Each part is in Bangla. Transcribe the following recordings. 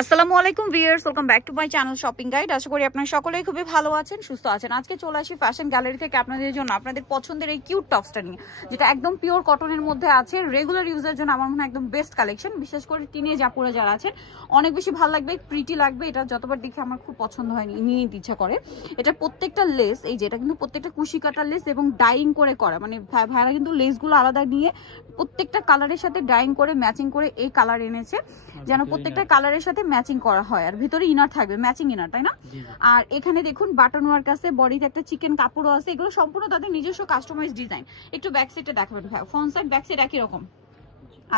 আসসালামু আলাইকুম viewers, welcome back to my channel shopping guide. আশা করি আপনারা সকলেই খুবই ভালো আছেন, সুস্থ আছেন। আজকে চলে আসি ফ্যাশন গ্যালারি থেকে আপনাদের জন্য আপনাদের পছন্দের এই কিউট টপসটা নিয়ে, যেটা একদম পিওর কটনের মধ্যে আছে। রেগুলার ইউজের জন্য আমার মনে হয় একদম বেস্ট কালেকশন। বিশেষ করে টিনেজ আপুরা যারা আছেন অনেক বেশি ভালো লাগবে, প্রিটি লাগবে। এটা যতবার দেখে আমার খুব পছন্দ হয়নি, নিয়ে নিতে ইচ্ছা করে। এটা প্রত্যেকটা লেস, এই যে এটা কিন্তু প্রত্যেকটা কুশি কাটার লেস এবং ডাইং করে করা, মানে ভাইরা কিন্তু লেসগুলো আলাদা নিয়ে প্রত্যেকটা কালারের সাথে ডাইং করে ম্যাচিং করে এই কালার এনেছে, যেন প্রত্যেকটা কালারের সাথে ম্যাচিং করা হয়। আর ভিতরে ইনার থাকবে, ম্যাচিং ইনার, তাই না? আর এখানে দেখুন বাটন ওয়ার্ক আছে, বডিতে একটা চিকেন কাপড়ও আছে। এগুলো সম্পূর্ণ তাদের নিজস্ব কাস্টমাইজ ডিজাইন। একটু ব্যাক সাইডটা দেখাবেন ভাই, ফ্রন্ট সাইড ব্যাক সাইড একই রকম।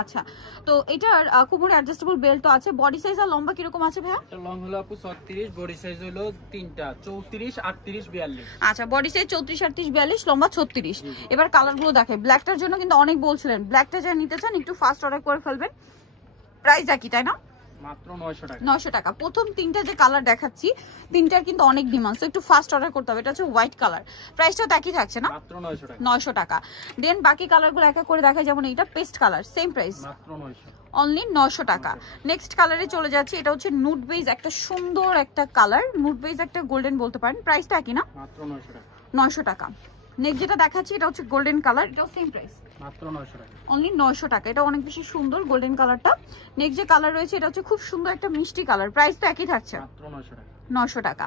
আচ্ছা, তো এটার কোমরে অ্যাডজাস্টেবল বেল্ট আছে। বডি সাইজ আর লম্বা কিরকম আছে ভাইয়া? এটা লং হলো আপু 36, বডি সাইজ হলো তিনটা 34, 38, 42। আচ্ছা, বডি সাইজ 34, 38, 42, লম্বা 36। এবার কালারগুলো দেখে। ব্ল্যাকটার জন্য কিন্তু অনেক বলছিলেন, ব্ল্যাকটা যারা নিতে চান একটু ফাস্ট অর্ডার করে ফেলবেন। প্রাইস একই, তাই না? মাত্র 900 টাকা। 900 টাকা। প্রথম তিনটা যে কালার দেখাচ্ছি, তিনটার কিন্তু অনেক ডিমান্ড, সো একটু ফাস্ট অর্ডার করতে হবে। এটা হচ্ছে হোয়াইট কালার, প্রাইসটাও একই থাকছে না? মাত্র 900 টাকা। 900 টাকা। দেন বাকি কালারগুলো এক এক করে দেখাই। যেমন এইটা পেস্ট কালার, সেম প্রাইস, মাত্র 900, অনলি 900 টাকা। নেক্সট কালারে চলে যাচ্ছে। এটা হচ্ছে নুড বেজ, একটা সুন্দর একটা কালার, নুড বেজ একটা গোল্ডেন বলতে পারেন। প্রাইসটা একই না? মাত্র 900 টাকা। 900 টাকা। নেক্সট যেটা দেখাচ্ছি এটা হচ্ছে গোল্ডেন কালার, এটাও সেম প্রাইস, মাত্র 900 টাকা। অনলি 900 টাকা। এটা অনেক বেশি সুন্দর গোল্ডেন কালারটা। নেক্সট যে কালার রয়েছে এটা হচ্ছে খুব সুন্দর একটা মিষ্টি কালার, প্রাইস তো একই থাকছে, মাত্র 900 টাকা। 900 টাকা।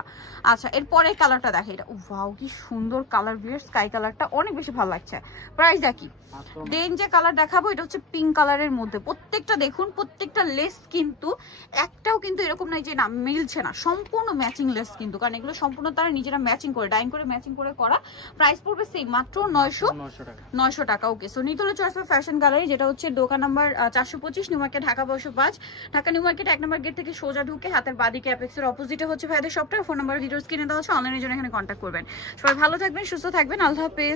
আচ্ছা, এরপরে কালারটা দেখে। এটা ওয়াও কি সুন্দর কালার, ভিউয়ার স্কাই কালারটা অনেক বেশি ভালো লাগছে, প্রাইস একই। দেন যে কালার দেখাবো এটা হচ্ছে পিঙ্ক কালারের মধ্যে। প্রত্যেকটা দেখুন, প্রত্যেকটা লেস কিন্তু একটাও কিন্তু এরকম নাই যে না মিলছে না, সম্পূর্ণ ম্যাচিং লেস কিন্তু, কারণ এগুলো সম্পূর্ণ তারা নিজেরা ম্যাচিং করে ডাইং করে ম্যাচিং করে করা। প্রাইস পড়বে সেম, মাত্র 900 টাকা। ওকে, সো নিতলে চয়েস ফ্যাশন গ্যালারি, যেটা হচ্ছে দোকান number 425, new market, Dhaka 1205। Dhaka new market 1 নম্বর গেট থেকে সোজা ঢুকে হাতের বাদিকে অ্যাপেক্সের অপোজিটে হচ্ছে ভাইদের শপটা। ফোন নাম্বার ভিডিওস কিনে দেওয়া হচ্ছে, অনলাইনের জন্য এখানে কন্ট্যাক্ট করবেন। সবাই ভালো থাকবেন, সুস্থ থাকবেন, আল্লাহ হাফেজ।